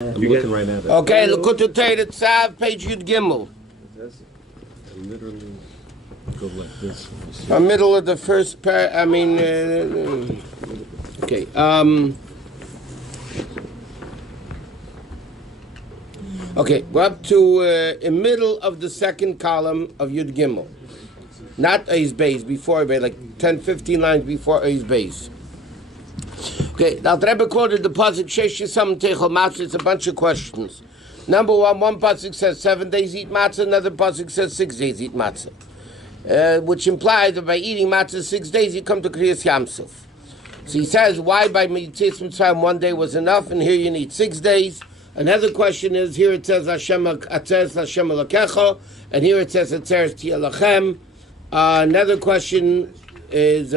I'm looking right at it. Okay, Likkutei Torah Tzav, page Yud Gimel. Literally go like this. The middle of the first part. Okay. Okay, we're up to the middle of the second column of Yud Gimel. Not Eis Beis, before Beis, like 10, 15 lines before Eis Beis. Okay, now the Rabbi quoted the pasuk Sheish Yisam Teichel Matzah. It's a bunch of questions. Number one pasuk says 7 days eat matzah. Another pasuk says 6 days eat matzah, which implies that by eating matzah 6 days you come to Kriyas Yamsuf. So he says, why by Mitzvah Mitzrayim 1 day was enough, and here you need 6 days? Another question is, here it says Hashem Atzeres Hashem Elokecha, and here it says Atzeres Tielachem. Another question is,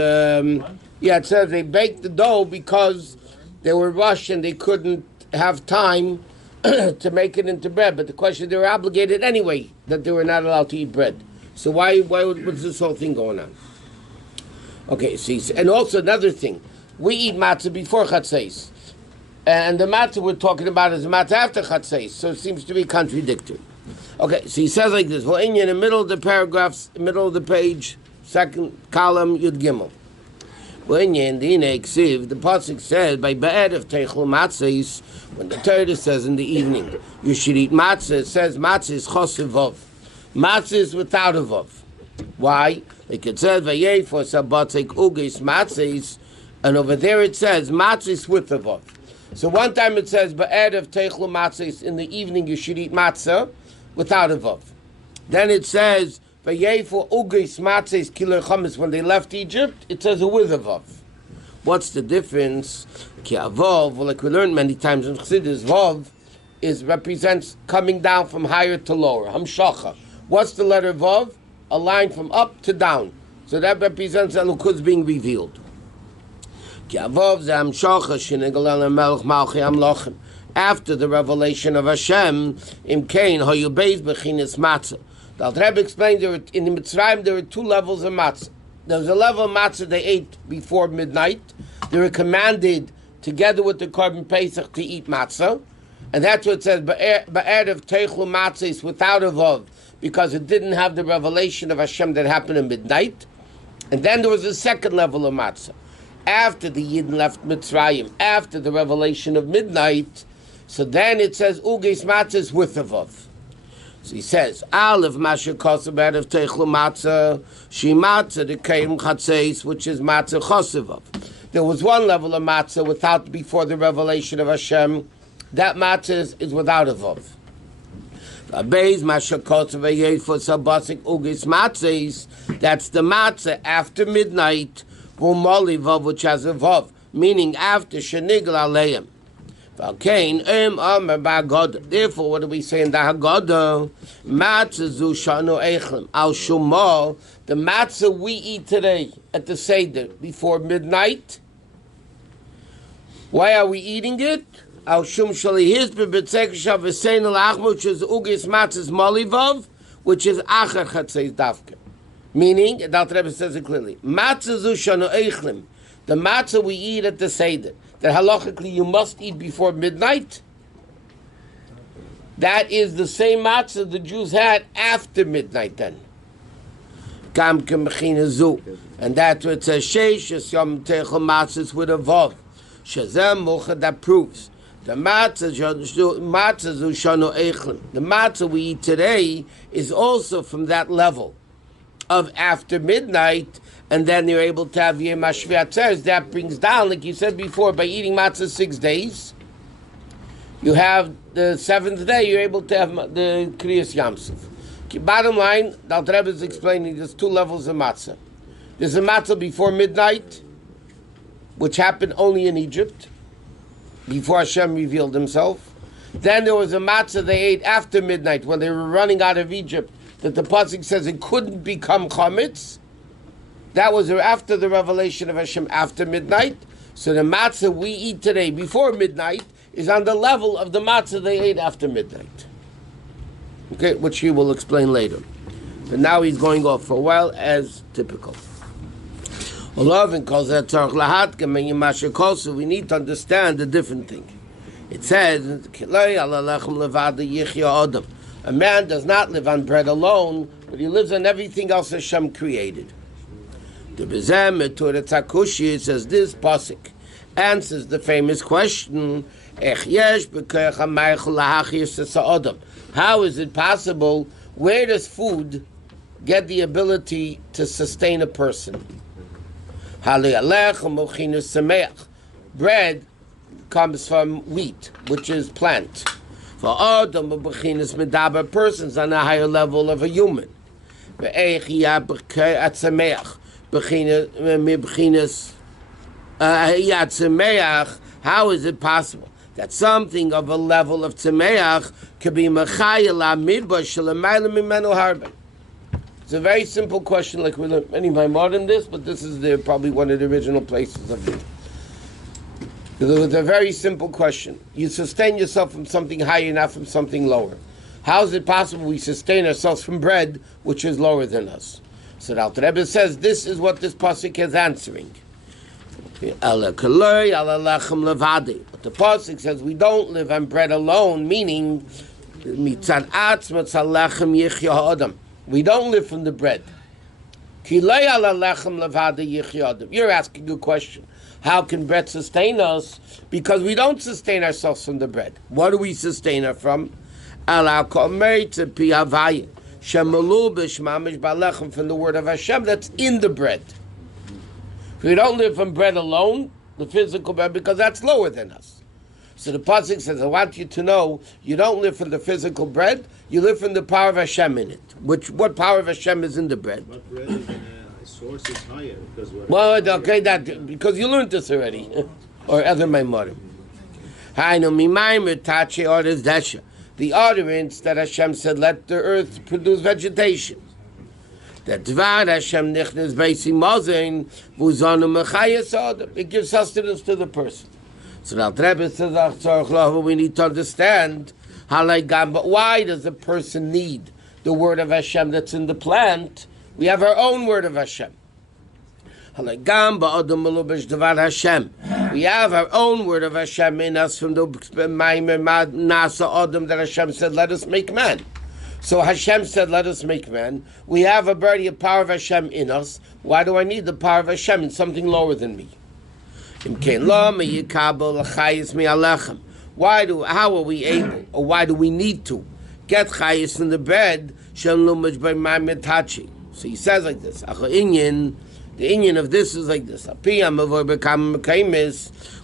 it says they baked the dough because they were rushed and they couldn't have time to make it into bread. But the question, they were obligated anyway that they were not allowed to eat bread. So why was this whole thing going on? Okay, see, and also another thing, we eat matzah before chatzos, and the matzah we're talking about is the matzah after chatzos, so it seems to be contradictory. Okay, so he says like this, in the middle of the paragraphs, middle of the page, second column, Yud Gimel. When you in the pasuk says by ba'ed of teichel matzahs, when the Torah says in the evening you should eat matzah, it says matzah is chosev vav. Matzah is without a vav. Why? Like it says vayei for sabatzek ugis matzahs, and over there it says matzah is with a vav. So one time it says ba'ed of teichel matzahs, in the evening you should eat matzah without a vav. Then it says for ugis matzahs killer chametz, when they left Egypt, it says a with a vav. What's the difference? Ki avav, like we learned many times in Chassidus, vav represents coming down from higher to lower. Hamshacha. What's the letter vav? A line from up to down. So that represents that Likkut's being revealed. Ki avav ze hamshacha shenegel el melech malchi amlochem. After the revelation of Hashem, im kain hayu beis bechinas matzah. The Rabbi explained in the Mitzrayim there were two levels of matzah. There was a level of matzah they ate before midnight. They were commanded, together with the Korban Pesach, to eat matzah. And that's what it says, ba'er of teichlu matzahs without a vav, because it didn't have the revelation of Hashem that happened at midnight. And then there was a second level of matzah. After the Yidden left Mitzrayim, after the revelation of midnight, so then it says, ugis matzahs with a vav. So he says, Aleph Masha Kosabat of Teichlu Matzah, She Matzah, the Kaim Chatzes, which is Matzah Chosevav. There was one level of Matzah before the revelation of Hashem. That Matzah is without a Vav. Rabbi's Masha Kosavat Yefo Sabasik Ugis Matzahs, that's the Matzah after midnight, Vumoli Vav, which has a Vav, meaning after Shenigel Aleim. Therefore, what do we say in the Haggadah? Matzah zu shanu eichlem al shumah. The matzah we eat today at the Seder before midnight. Why are we eating it? Al shum shalihis bebetzek shavesein alachmu, which is ugis matzah's molivav, which is achar chatzes davke. Meaning, the Rebbe says it clearly. Matzah zu shanu eichlem. The matzah we eat at the Seder, that halachically you must eat before midnight, that is the same matzah the Jews had after midnight then. And that's what it says, Sheish Yom Teichel matzahs with a vav. Shazem mocha, that proves. The matzah zushanu eichlem. The matzah we eat today is also from that level of after midnight, and then you're able to have Yom HaShvi Atzeres. That brings down, like you said before, by eating matzah 6 days, you have the 7th day, you're able to have the Kriyas Yamsuf. Bottom line, the Alter Rebbe is explaining there's two levels of matzah. There's a matzah before midnight, which happened only in Egypt, before Hashem revealed himself. Then there was a matzah they ate after midnight, when they were running out of Egypt, that the pasuk says it couldn't become chametz. That was after the revelation of Hashem after midnight. So the matzah we eat today before midnight is on the level of the matzah they ate after midnight. Okay, which he will explain later. But now he's going off for a while as typical. We need to understand a different thing. It says, a man does not live on bread alone, but he lives on everything else Hashem created. The Bezem to the Takushi says this pasuk answers the famous question: how is it possible? Where does food get the ability to sustain a person? Bread comes from wheat, which is plant. For Adam, persons on a higher level of a human. How is it possible that something of a level of tzemeach could be mechayel midbar shelamayla mimenu harben? It's a very simple question, like we learned many Maamarim in this, but this is probably one of the original places of it. It's a very simple question. You sustain yourself from something higher, not from something lower. How is it possible we sustain ourselves from bread, which is lower than us? So the Alter Rebbe says this is what this pasuk is answering. But the pasuk says we don't live on bread alone, meaning we don't live from the bread. You're asking a question. How can bread sustain us? Because we don't sustain ourselves from the bread. What do we sustain us from? From the word of Hashem that's in the bread. We don't live from bread alone, the physical bread, because that's lower than us. So the pasuk says, I want you to know, you don't live from the physical bread, you live from the power of Hashem in it. What power of Hashem is in the bread? But bread is in a source is higher. Because you learned this already. Or other Maamarim. The utterance that Hashem said, let the earth produce vegetation. That Dvar Hashem nichnas beisi mazen v'uzanu mechayes adam. It gives sustenance to the person. So now the Rebbe says, we need to understand but why does a person need the word of Hashem that's in the plant? We have our own word of Hashem. We have our own word of Hashem in us from the Nasa Adam that Hashem said, let us make man. So Hashem said, let us make man. We have already a power of Hashem in us. Why do I need the power of Hashem in something lower than me? How are we able, or why do we need to get chayis from the bread? So he says like this. The inyan of this is like this.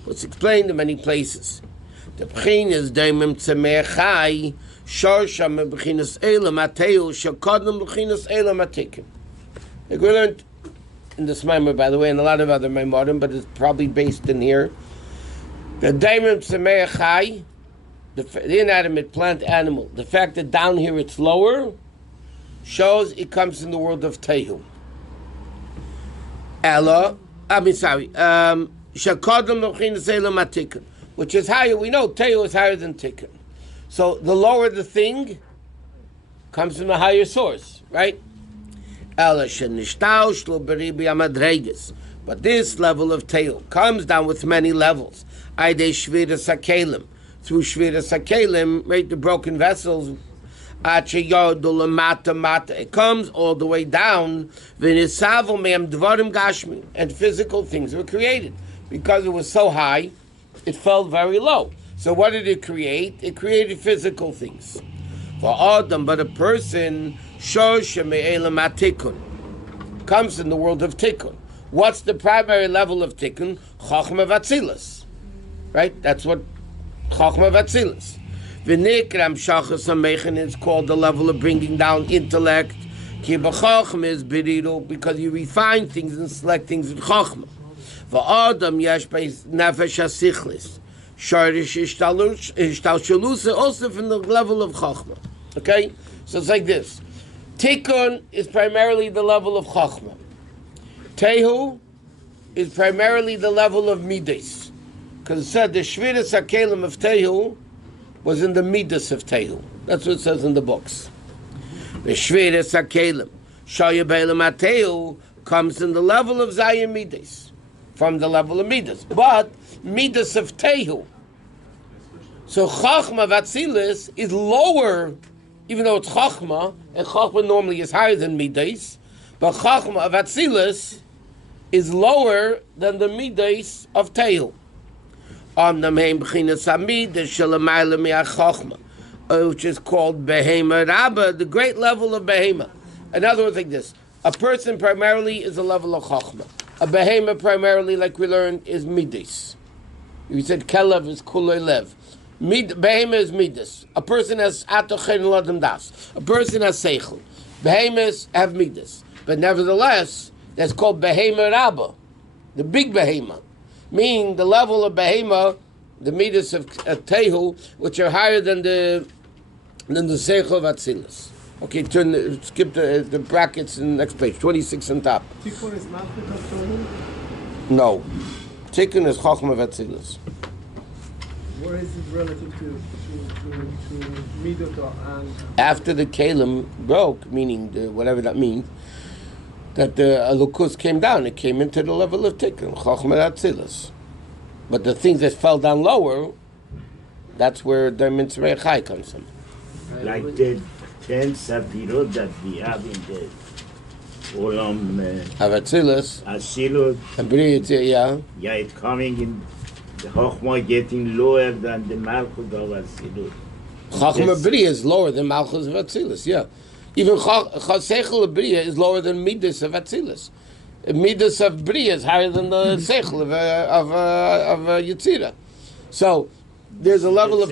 What's explained in many places. The b'chin is daimim tzemechai shorsham b'chinas elam ateu shakodem b'chinas elam atikim. We learned in this Maamar, by the way, and a lot of other Maamarim, but it's probably based in here. The daimim tzemechai, the inanimate plant animal, the fact that down here it's lower, shows it comes in the world of tehu. Which is higher. We know tehu is higher than tikkun. So the lower the thing comes from a higher source, right? But this level of tehu comes down with many levels. Through shviras hakelim, right, the broken vessels. It comes all the way down, and physical things were created. Because it was so high, it fell very low. So what did it create? It created physical things. For Adam, but a person comes in the world of tikkun. What's the primary level of tikkun? Chochma v'atzilus. Right? That's what Chochma v'atzilus. V'nikram shachas hamechen is called the level of bringing down intellect. Ki b'chochma is biridu, because you refine things and select things with chochma. V'adam yesh beis nefesh hasichlis. Sharish ishtalshalusa, also from the level of chochma. Okay? So it's like this. Tikkun is primarily the level of chochma. Tehu is primarily the level of midas. Because it said the shviras hakelim of Tehu was in the midas of Tehu. That's what it says in the books. The shviras hakelim shaya beilam Tehu comes in the level of Zayim midas, from the level of midas. But midas of Tehu So Chachma Vatzilis is lower, even though it's Chachma, and Chachma normally is higher than Midas, but Chachma Vatzilis is lower than the Midas of Teil. Which is called Behema Rabba, the great level of Behema. In other words, like this: a person primarily is a level of Chachma. A Behema primarily, like we learned, is Midas. We said Kelev is Kulei Lev. Behema is Midas. A person has Atochen Ladam Das. A person has Seichel. Behemoths have Midas. But nevertheless, that's called Behema Rabba, the big Behema. Meaning the level of Behema, the Midas of Tehu, which are higher than the Seichel of Atzilus. Okay, skip the brackets in the next page, 26 on top. Tikkun is Malchut of Tohu? No. Tikkun is Chachma of Atzilus. Where is it relative to Midot and... After the Kalim broke, meaning whatever that means, that the Lukus came down, it came into the level of Tikkun, Chachma of Atzilus. But the things that fell down lower, that's where the Mitzvah Chai comes from. Like the 10 Safirot that we have in the Olam Avatzilus, Asilut. yeah. Yeah, it's coming in the Chochmah getting lower than the Malchut of Asilut. Chachma Bria is lower than Malchus of Atzilus, yeah. Even Seichel Bria is lower than Midas of Atzilus. Midas of Bria is higher than the Seichel of Yetzirah. So there's a level of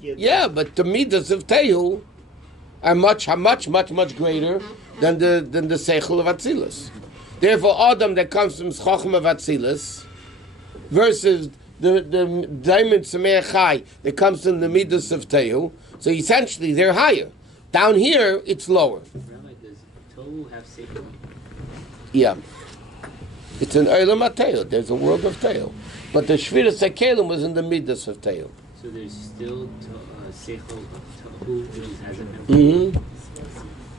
yeah, but the Midas of Tehu are much greater than the Seichel of Atzilus. Therefore, Adam that comes from Chachma of Atzilus versus the Diamond Sameach Chai that comes from the Midas of Tehu, so essentially they're higher. Down here, it's lower. Rabbi, does Tohu have Seichel? Yeah. It's an Olam HaTeil. There's a world of Teil. But the Shviras HaKelim was in the Midas of Teil. So there's still Seichel of Tohu, which has a Mm-hmm.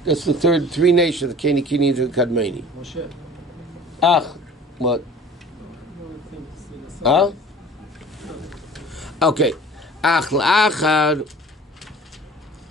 That's the three nations, the Keni, Kini, and Kadmeni. Moshe. Ach, what? No, I think it's the Huh? Okay. Ach l'achar.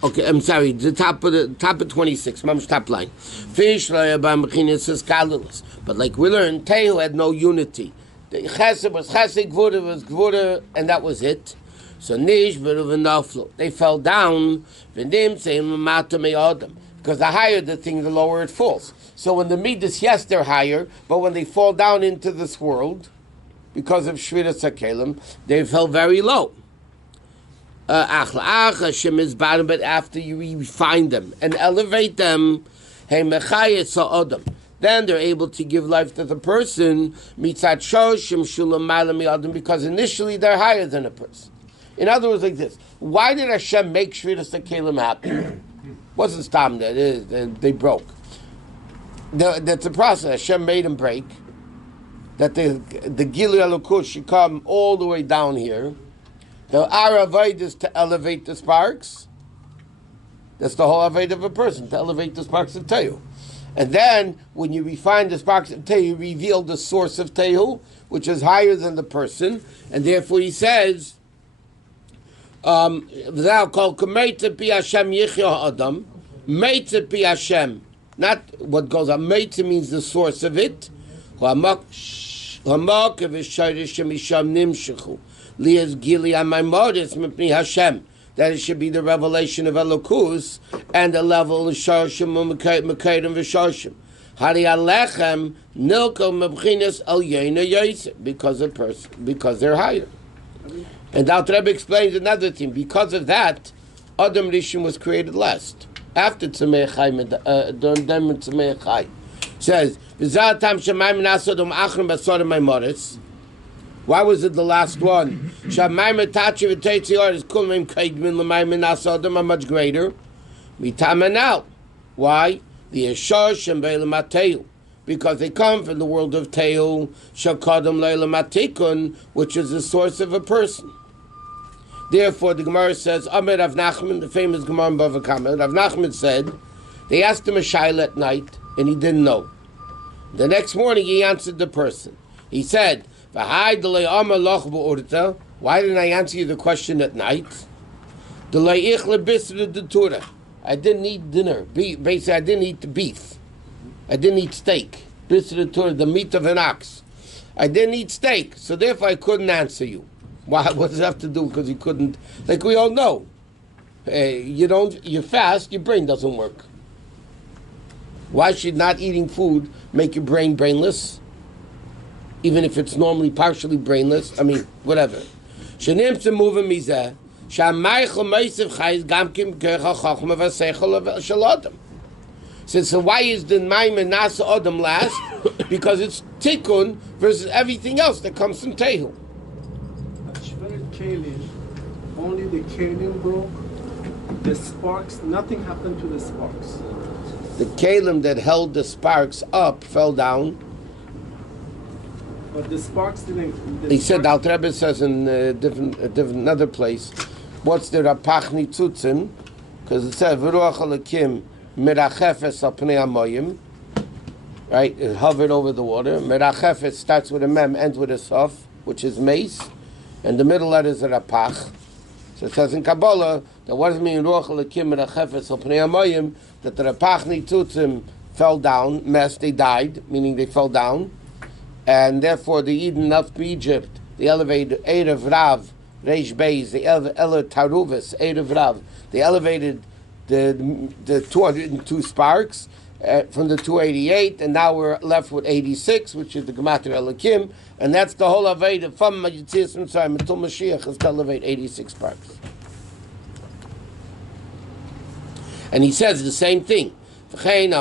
Okay, I'm sorry. The top of 26. Mam's top line. Fish says Kalulus. But like we learned, Tehu had no unity. The Chesed was Chesed, Gvura was Gvura, and that was it. So Nish v'Naflo. They fell down. V'nim saying Mata me'adam. Because the higher the thing, the lower it falls. So when the Midas, yes, they're higher, but when they fall down into this world, because of Shviras HaKelim, they fell very low. But after you refine them and elevate them, then they're able to give life to the person because initially they're higher than a person. In other words, like this: why did Hashem make Shviras HaKelim happen? Wasn't Stam that they broke. That's a process. Hashem made them break. That the Gilui Elokus should come all the way down here. The Aravaid is to elevate the sparks. That's the whole Avoid of a person, to elevate the sparks of Tehu. And then, when you refine the sparks of Tehu, you reveal the source of Tehu, which is higher than the person. And therefore he says, Thou call Kameita pi Hashem yichya Adam. Meita pi Hashem. Not what goes on. Meita means the source of it. Hamak of Shirish Misham Nimshachu. Lias Gili Amaimoris Mipni Hashem. That it should be the revelation of Elokus and the level of Sharshim Mekayim V'Sharshim. Hari Alechem Nilko Mebchinas Al Yena Yosef because they're higher. And Al Rebbe explains another thing. Because of that, Adam Rishon was created last. After Tzemei Chai, Dem Tzemei Chai. Says, V'zatam Shemayim Nasodom Achrim Basodim Maimoris. Why was it the last one? Shamayim Tachi V'Teitzior is Kulmim Kaidmin L'mayim Nasodom are much greater. Mitamanal. Why? The Yeshar Shem Beilam Ateu. Because they come from the world of Teu, Shakadam Leilam Atikun, which is the source of a person. Therefore, the Gemara says, Amir Rav Nachman, the famous Gemara in Bava Kama, Rav Nachman said, they asked him a shaila at night, and he didn't know. The next morning, he answered the person. He said, why Why didn't I answer you the question at night? I didn't eat dinner. Basically, I didn't eat the beef. I didn't eat steak. The meat of an ox. I didn't eat steak, so therefore I couldn't answer you. Why? What does that have to do? Because you couldn't. Like we all know, you fast, your brain doesn't work. Why should not eating food make your brain brainless? Even if it's normally partially brainless. I mean, whatever. So why is the Maimon Nasa Adam last? Because it's Tikkun versus everything else that comes from Tehu. Only the kalim broke. The sparks, nothing happened to the sparks. The kalim that held the sparks up fell down. But the sparks didn't. He said, Al Rebbe says in another place, what's the Rapach Nitzutzim? Because it says, V'ruach Alakim Merachefes al Pnei Hamayim. Right? It hovered over the water. Merachefes starts with a mem, ends with a sof, which is mace. And the middle letter is a Rapach. So it says in Kabbalah, that what does it mean, Ruach Alakim Merachefes al Pnei Hamayim, that the Rapach Nitzutzim fell down, they died, meaning they fell down. And therefore, the Eden left Egypt. They elevated Erev Rav, Reish Beis. They elevated Taruvis, Erev Rav. They elevated the 202 sparks from the 288, and now we're left with 86, which is the Gematria Elokim, and that's the whole Aveda from Yitzias Mitzrayim until Mashiach is to elevate 86 sparks. And he says the same thing. Kid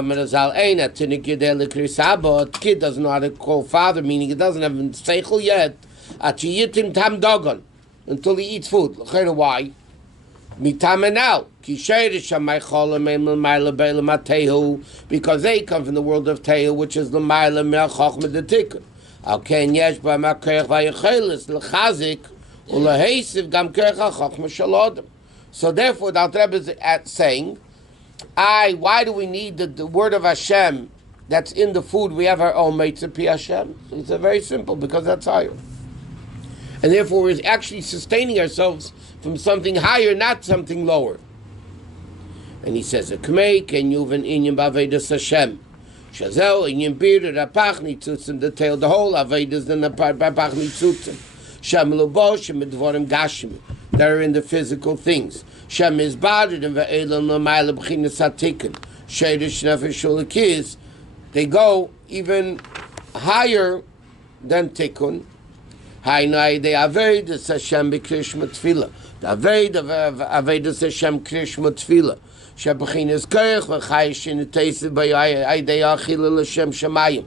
doesn't know how to call father, meaning he doesn't have seichel yet. Until he eats food. Why? Because they come from the world of Tehu, which is the Maila Me'achachma the Tikkun. So therefore, the Alter Rebbe is saying, why do we need the word of Hashem that's in the food? We have our own Matzah Pi Hashem. It's very simple, because that's higher. And therefore we're actually sustaining ourselves from something higher, not something lower. And he says, K'mei ken yuven inyan b'avedas Hashem. Shazel inyan bir rapach nitzutzim, the whole Avedas in the rapach nitzutzim. Shem lubo shem edvorim gashim, that are in the physical things. Shem is baded and ve'elam l'mayla b'chinas hatikkun. Sheidish nefesh u'lekiz, they go even higher than tikkun. Hainai de Avedas Hashem b'krishma tefillah. The Avedas Hashem krishma tefillah. Shebechinas koyach v'chayish in the taste by Aidei Achila l'Shem Shemayim.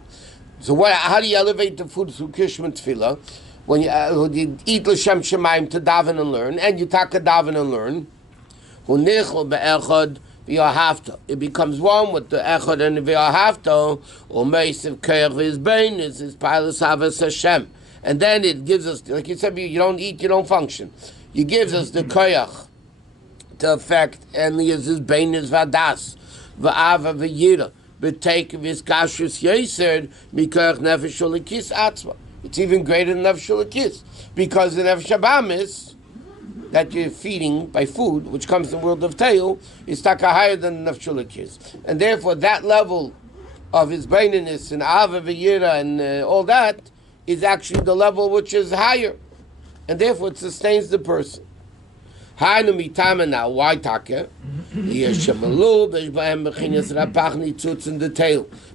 So how do you elevate the food through krishma tefillah? When you eat l'Shem Shemayim to daven and learn, and you taka daven and learn, hunichol be'echad v'yahavta. It becomes one with the echad and the v'yahavta. U'meisav koyach v'izbein is pilas havas Hashem. And then it gives us, like you said, you don't eat, you don't function. It gives us the koyach to affect, and his bein is vadas, va'ava v'yira, b'teik v'izkashrus yeser, mikoyach nefesh u'lekis atzma. It's even greater than nefesh u'lekis, because the nefesh habamis that you're feeding by food, which comes from the world of Tehu, is taka higher than nefesh u'lekis. And therefore, that level of his beininess and ava v'yira and all that, is actually the level which is higher, and therefore it sustains the person. Why take?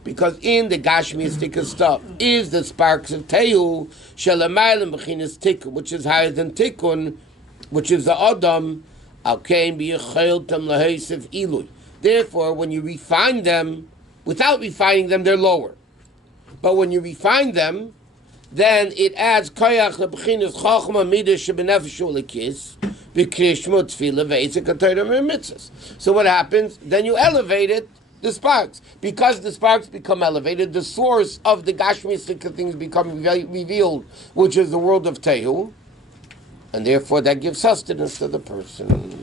Because in the Gashmiistic stuff is the sparks of Tehu, which is higher than Tikkun, which is the Adam. Therefore, when you refine them, without refining them, they're lower. But when you refine them, then it adds koyach lebchinas chachma midah shebenefesh u'lekis v'krishma tefillah ve'etzek ha'torah mitzvahs. So what happens? Then you elevate it, the sparks. Because the sparks become elevated, the source of the gashmistic things become revealed, which is the world of Tehu, and therefore that gives sustenance to the person.